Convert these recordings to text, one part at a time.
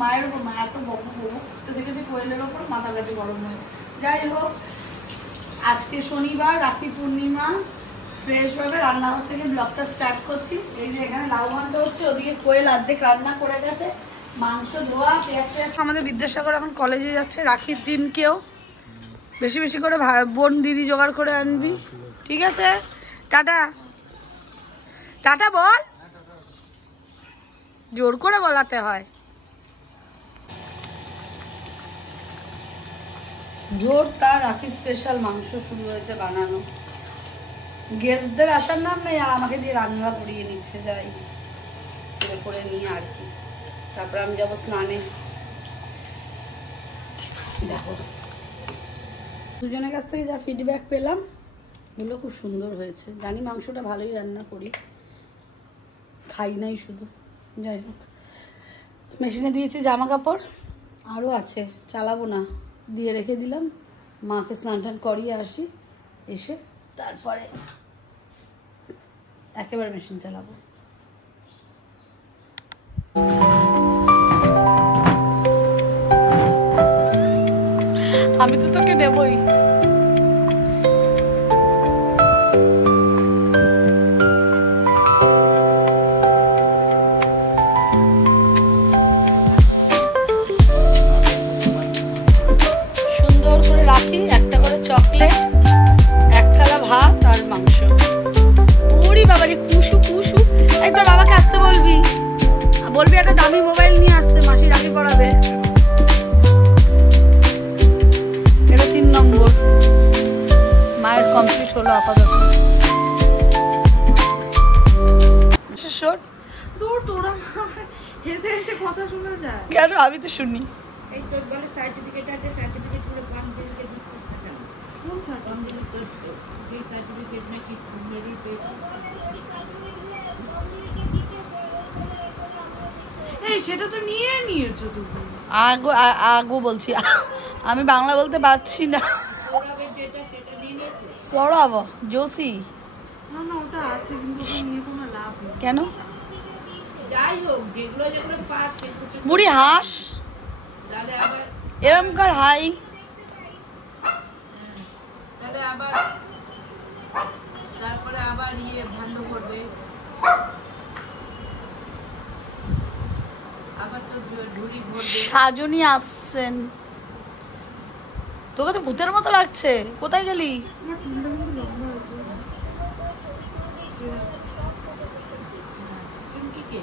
মায়ের উপর মা এত বকু বকু তো দেখেছি কোয়েলের ওপর মাথা কাছে গরম হয়। যাই হোক, আজকে শনিবার, রাখি পূর্ণিমা, ফ্রেশভাবে রান্নাঘর থেকে ব্লগটা স্টার্ট করছি। এই যে এখানে লাউ ঘন্ট হচ্ছে, ওদিকে কোয়েল অর্ধেক রান্না করে গেছে, মাংস ধোয়া, পেঁয়াজ পেঁয়াজ। আমাদের বিদ্যাসাগর এখন কলেজে যাচ্ছে, রাখির দিন কেউ বেশি বেশি করে বোন দিদি জোগাড় করে আনবি, ঠিক আছে? টাটা টাটা বল, জোর করে বলাতে হয়। জোরটা রাখি স্পেশাল মাংস শুরু হয়েছে বানানো। গেস্টদের আসার নাম নেই, আর আমাকে দিয়ে রান্না করিয়ে নিচ্ছে, যাই করে নিয়ে আর কি। তারপরে আমি যাবো স্নানে। দেখো দুজনের কাছ থেকে যা ফিডব্যাক পেলাম, এগুলো খুব সুন্দর হয়েছে। জানি মাংসটা ভালোই রান্না করি, খাই নাই শুধু। যাই হোক, মেশিনে দিয়েছি জামা কাপড়, আরও আছে, চালাবো না, দিয়ে রেখে দিলাম। মাকে স্নান টান করিয়ে আসি, এসে তারপরে একেবারে মেশিন চালাবো। আমি তো তোকে নেবই। সুন্দর করে রাখি, একটা করে চকলেট, এক থালা ভাত আর মাংস। ওরে বাবারে, খুশু খুশু। একদম বাবাকে আসতে বলবি, বলবি একটা দামি মোবাইল নিয়ে আসতে, মাসি রাখি পড়াবে। এটা 3 নম্বর মায়ের কমপ্লিট হলো আপাতত। দূর তোরা হেসে হেসে কথা শোনা যায় কেন? আমি তো শুনি। এই তোর বলে সার্টিফিকেট আছে, সার্টিফিকেট পুরো বান দিয়ে দিতে থাকে। কোন সার্টিফিকেট? তোর এই সার্টিফিকেট নাকি মেরি পে। এই সেটা তো নিয়ে নিয়েছো তুমি। আগো আগো বলছি, আমি বাংলা বলতে পারছি না। সরাবো জোসি। না না, ওটা আছে কিন্তু ওটা নিয়ে কোনো লাভ নেই। কেন? যাই হোক, যেগুলো যেগুলো পাচ্ছে বুড়ি হাঁস তাহলে আবার এরম কার হাই। তাহলে আবার তারপরে আবার ভাণ্ড করবে, আবার তো ঝুড়ি ভরবে। সাজনী আসছেন, তোকে তো ভূতের মতো লাগছে। কোথায় গেলি? আমার চুলটা কিন্তু লম্বা হয়েছে। কে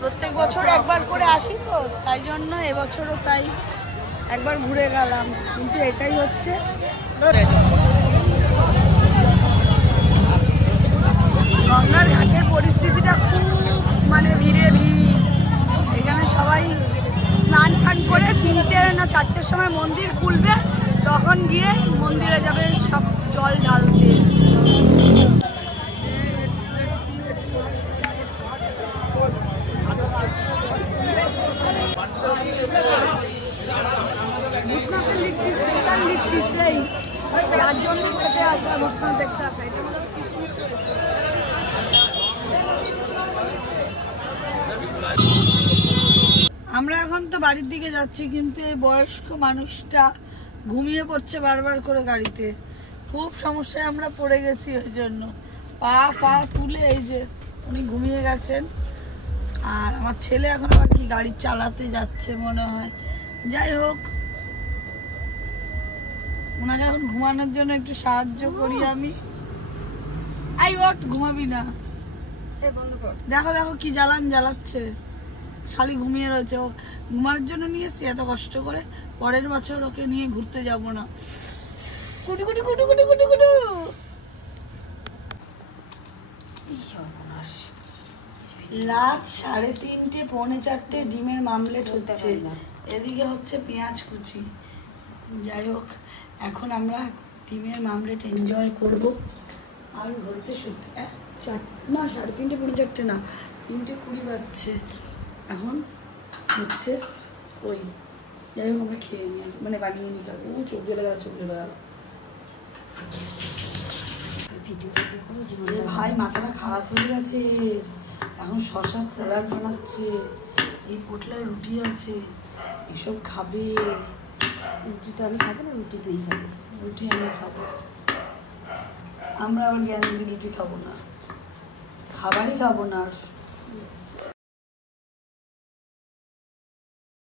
প্রত্যেক বছর একবার করে আসি তো, তাই জন্য এবছরও তাই একবার ঘুরে গেলাম। কিন্তু এটাই হচ্ছে গঙ্গার ঘাটের পরিস্থিতিটা খুব মানে ভিড়ে ভিড়। এখানে সবাই স্নান টান করে 3টে না 4টের সময় মন্দির খুলবে, তখন গিয়ে মন্দিরে যাবে সব জল ঢালতে। ভূতনাথের লিট্টি স্পেশাল লিট্টি, সেই যার জন্য খেতে আসা, ভূতনাথ দেখতে আসা। এটা মনে হয় কিসমিস করেছে। আমরা এখন তো বাড়ির দিকে যাচ্ছি, কিন্তু এই বয়স্ক মানুষটা ঘুমিয়ে পড়ছে বারবার করে গাড়িতে, খুব সমস্যায় আমরা পড়ে গেছি ওই জন্য। পা পা তুলে এই যে উনি ঘুমিয়ে গেছেন। আর আমার ছেলে এখন আবার কি গাড়ি চালাতে যাচ্ছে মনে হয়। যাই হোক, ওনাকে এখন ঘুমানোর জন্য একটু সাহায্য করি আমি। আই ওট, ঘুমাবি না, বন্ধ কর। দেখো দেখো কি জ্বালাচ্ছে, শালি ঘুমিয়ে রয়েছে। ও ঘুমানোর জন্য নিয়ে এসছি এত কষ্ট করে, পরের বছর ওকে নিয়ে ঘুরতে যাব না। কুটু কুটু কুটু কুটু কুটু কুটু। রাত 3:30 পৌনে 4টে ডিমের মামলেট হচ্ছে, এদিকে হচ্ছে পেঁয়াজ কুচি। যাই হোক, এখন আমরা ডিমের মামলেট এনজয় করব। আর বলতে সত্যি না, 3:30 পৌনে 4টে না, 3:20 বাজছে এখন হচ্ছে। ওই যাই হোক, আমরা খেয়ে নিই, মানে বানিয়ে নিই। যাবো চোখ জ্বলে গেল, চোখ জ্বলে গেল। ভাই মাথাটা খারাপ হয়ে গেছে। এখন শশার স্যালাড বানাচ্ছে, এই পোটলায় রুটি আছে, এসব খাবে। রুটি তো আমি খাবো না, রুটি তুই খাবো। রুটি আমি খাবো, আমরা আবার জ্ঞান দিয়ে রুটি খাবো না, খাবারই খাবো না। আর